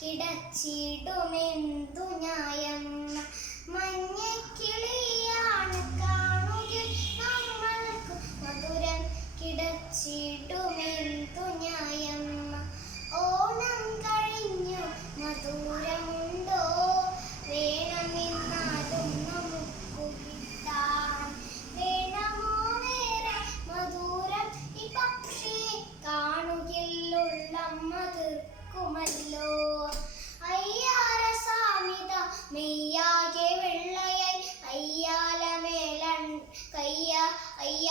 കിടച്ചിടുമെന്തു ന്യായം? മഞ്ഞക്കിളിയാണ് കാണുക നമ്മൾക്ക് മധുരം. കിടച്ചിടുമെന്തു ന്യായം? ഓണം കഴിഞ്ഞു മധുരമുണ്ടോ? വേണമെന്നാലും നമുക്കു കിട്ടാൻ വേണമോ വേറെ മധുരം. ഈ പക്ഷി കാണുകിലുള്ള മതിർക്കുമല്ലോ കയ്യ